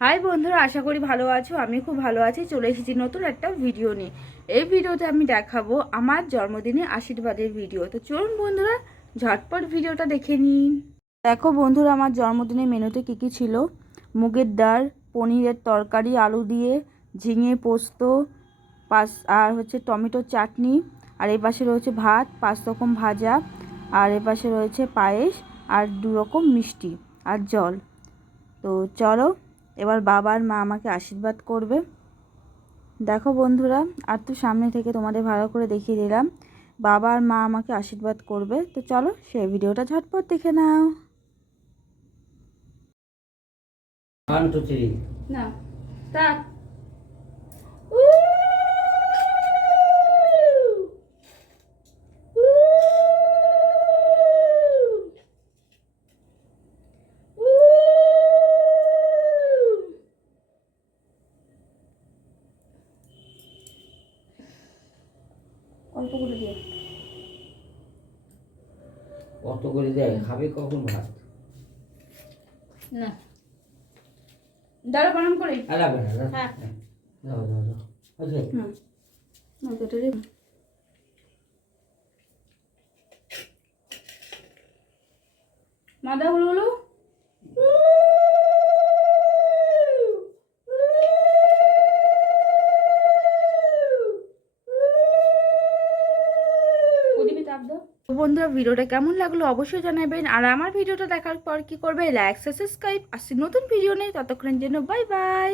High বন্ধুরা, আশা করি ভালো আছো। আমি খুব ভালো আছি। চলে এসেছি নতুন একটা ভিডিও নিয়ে। এই ভিডিওতে আমি দেখাবো আমার জন্মদিনে আশীর্বাদের ভিডিও। তো চলুন বন্ধুরা, ঝটপট ভিডিওটা দেখে নিন। দেখো বন্ধুরা, আমার জন্মদিনে মেনুতে কী কী ছিল। মুগের ডাল, পনিরের তরকারি আলু দিয়ে, ঝিঙে পোস্ত, আর হচ্ছে টমেটোর চাটনি, আর এই পাশে রয়েছে ভাত, 5 রকম ভাজা, আর এ পাশে রয়েছে পায়েস, আর 2 রকম মিষ্টি আর জল। তো চলো এবার বাবা আর মা আমাকে আশীর্বাদ করবে। দেখো বন্ধুরা, আর তো সামনে থেকে তোমাদের ভালো করে দেখিয়ে দিলাম। বাবা আর মা আমাকে আশীর্বাদ করবে। তো চলো সেই ভিডিওটা ঝটপট দেখে নাও। না স্টার্ট। অল্প করে দিয়ে অত করে দেয়, খাবে কখন ভাত? না দাঁড়া বানাম করে আলাদা না। হ্যাঁ দাও দাও দাও। আচ্ছা হুম ওটা রে মাদা হলো হলো বন্ধুরা, ভিডিওটা কেমন লাগলো অবশ্যই জানাবেন। আর আমার ভিডিওটা দেখার পর কি করবে, লাইক সাবস্ক্রাইব। আসছি নতুন ভিডিও নেই, ততক্ষণের জন্য বাই বাই।